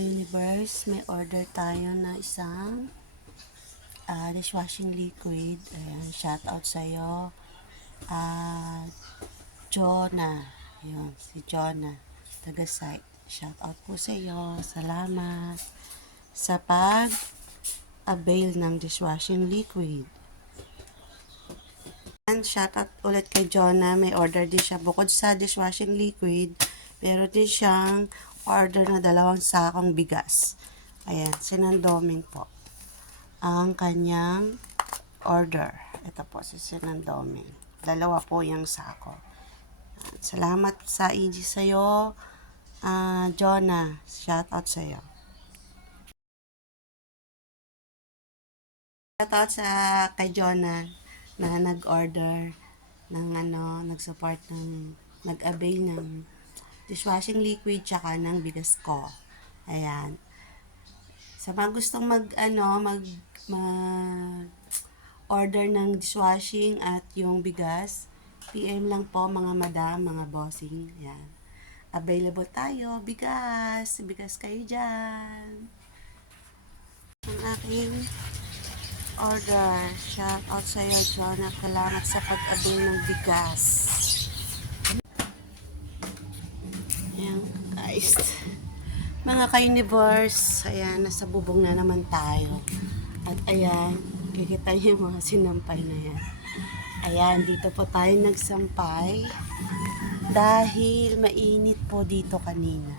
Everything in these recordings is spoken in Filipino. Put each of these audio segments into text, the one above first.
Universe, may order tayo na isang ah, dishwashing liquid. Ayan, shout out sa'yo. Ah, Jonah. Yun, si Jonah. Taga site. Shout out po sa iyo. Salamat sa pag avail ng dishwashing liquid. And shout out ulit kay Jonah. May order din siya. Bukod sa dishwashing liquid, meron din siyang order na dalawang sakong bigas. Ayan, sinandoming po. Ang kanyang order. Ito po, si sinandoming. Dalawa po yung sako. Salamat sa EG sa'yo. Ah, Jonah, shout out sa'yo. Shout out sa kay Jonah na nag-order ng ano, nag-support ng, nag-avail ng dishwashing liquid tsaka ng bigas ko. Ayan. Sa mga gustong mag, ano, mag, mag, order ng dishwashing at yung bigas, PM lang po mga madam, mga bossing. Ayan. Available tayo. Bigas. Bigas kayo dyan. Ang aking order. Shout out sa iyo, John. At salamat sa pag-avail ng bigas. Ayan, guys. Mga ka-universe, ayan, nasa bubong na naman tayo. At ayan, kikita niyo yung mga sinampay na yan. Ayan, dito po tayo nagsampay dahil mainit po dito kanina.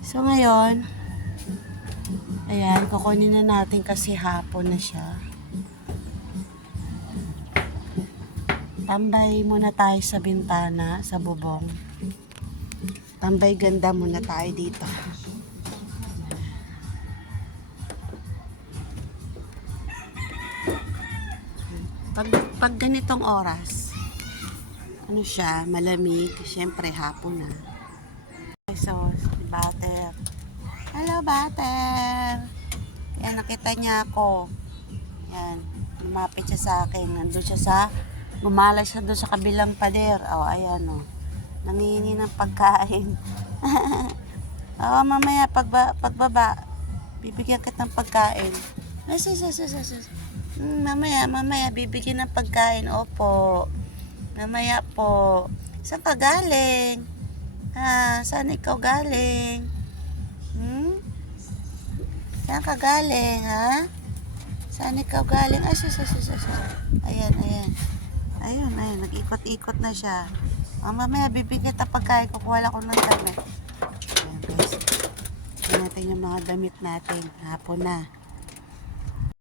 So ngayon, ayan, kukunin na natin kasi hapon na siya. Tambay muna tayo sa bintana, sa bubong. Tambay ganda muna tayo dito. Pag, pag ganitong oras, ano siya, malamig, syempre hapon na. So, si Butter. Hello, Butter! Yan, nakita niya ako. Yan, lumapit siya sa akin. Nandun siya sa, gumalay siya doon sa kabilang pader. O, oh, ayan o. Oh. Nangihingi ng pagkain. Oo, mamaya, pagba, pagbaba, bibigyan kita ng pagkain. Ay, sus, sus, sus, sus. Hmm, mamaya, mamaya, bibigyan ng pagkain. Opo. Mamaya po. Saan ka galing? Ha, saan ikaw galing? Hmm? Saan ka galing, ha? Saan ikaw galing? Ay, sus, sus, sus, sus. Ayan, ayan. Ayun, ayun. Nag-ikot-ikot na siya. Ah, mamaya, bibigyan kita pagkain. Kukuha lang ko ng damit. Ayan, guys. Natin yung mga damit natin. Hapon na.